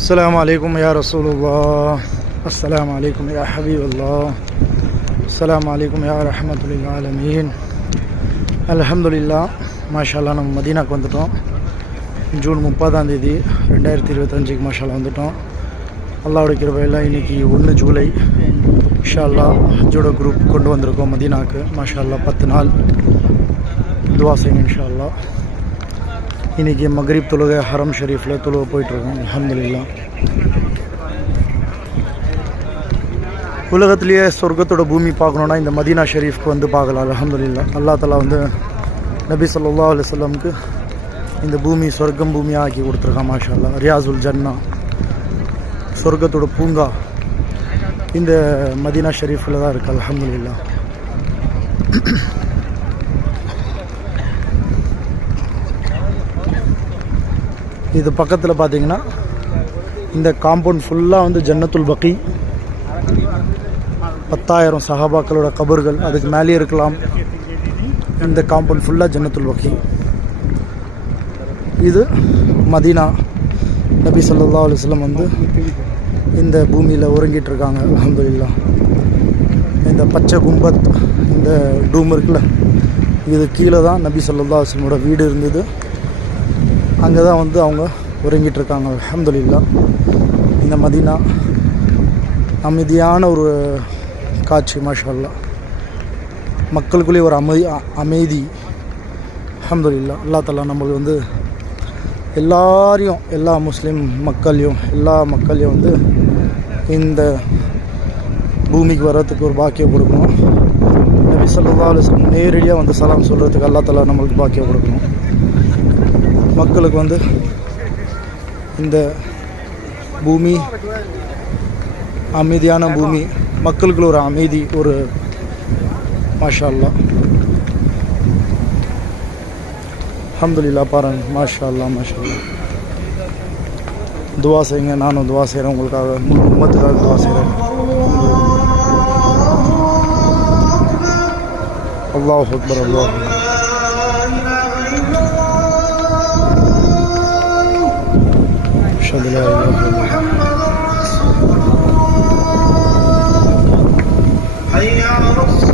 السلام عليكم يا رسول الله. السلام عليكم يا حبيب الله. السلام عليكم يا رحمة للعالمين. அல்ஹம்துலில்லா. மாஷால்லா நம்ம மதீனாக்கு வந்துட்டோம். ஜூன் 30 2025 மாஷால்லா வந்துட்டோம். அல்லாஹ்வுடைய கிருபையில் இன்றைக்கி 1 ஜூலை இன்ஷா அல்லாஹ் ஹஜ்ஜோட குரூப் கொண்டு வந்திருக்கோம் மதீனாக்கு. மாஷால்லா 10 நாள் துவா செய்யுங்க இன்ஷா அல்லாஹ். இன்றைக்கி மக்ரிப் தொழுகை ஹரம் ஷரீஃபில் தொழுகை போயிட்டுருக்கோம். அல்ஹம்துலில்லா. உலகத்திலேயே சொர்க்கத்தோட பூமி பார்க்கணுன்னா இந்த மதீனா ஷெரீஃப்க்கு வந்து பார்க்கலாம். அல்ஹம்துலில்லா. அல்லாஹ் தஆலா வந்து நபி ஸல்லல்லாஹு அலைஹி வஸல்லம்க்கு இந்த பூமி சொர்க்கம் பூமியாக ஆக்கி கொடுத்துருக்கான். மாஷா அல்லாஹ். ரியாஸுல் ஜன்னா சொர்க்கத்தோட பூங்கா இந்த மதீனா ஷெரீஃபில் தான் இருக்குது. அல்ஹம்துலில்லா. இது பக்கத்தில் பார்த்தீங்கன்னா இந்த காம்பவுண்ட் ஃபுல்லாக வந்து ஜன்னத்துல் பக்கி, 10,000 சஹாபாக்களோட கபர்கள் அதுக்கு மேலே இருக்கலாம். இந்த காம்பவுண்ட் ஃபுல்லாக ஜன்னத்துல் பக்கி. இது மதீனா. நபி ஸல்லல்லாஹு அலைஹி வஸல்லம் வந்து இந்த பூமியில் உறங்கிட்டு இருக்காங்க. அல்ஹம்துலில்லா. இந்த பச்சை கும்பத், இந்த டூம் இருக்குல்ல, இது கீழே தான் நபி ஸல்லல்லாஹு அலைஹி வஸல்லமோட வீடு இருந்தது. அங்கே தான் வந்து அவங்க உறங்கிட்டு இருக்காங்க. அல்ஹம்துலில்லா. இந்த மதீனா அமைதியான ஒரு காட்சி. மாஷா அல்லாஹ். மக்களுக்குள்ளேயே ஒரு அமைதி. அல்ஹம்துலில்லா. அல்லாஹ் தஆலா நம்மளுக்கு வந்து எல்லாரையும், எல்லா முஸ்லீம் எல்லா மக்களையும் வந்து இந்த பூமிக்கு வர்றதுக்கு ஒரு பாக்கியம் கொடுக்கணும். நபி ஸல்லல்லாஹு அலைஹி வஸல்லம் நேரடியாக வந்து சலாம் சொல்கிறதுக்கு அல்லாஹ் தஆலா நம்மளுக்கு பாக்கியம் கொடுக்கணும். மக்களுக்கு வந்து இந்த பூமி அமைதியான பூமி, மக்களுக்குள்ள ஒரு அமைதி, ஒரு மாஷா அல்லாஹ். அல்ஹம்துலில்லா. பாருங்க. மாஷா அல்லாஹ், மாஷா அல்லாஹ். துவா செய்யுங்க. நானும் துவா செய்கிறேன் உங்களுக்காக, முழு உம்மத்துக்காக துவா செய்கிறேன். அல்லாஹ் அக்பர், அல்லாஹ் அக்பர். أشهد لا إله إلا الله. حي على الصلاة.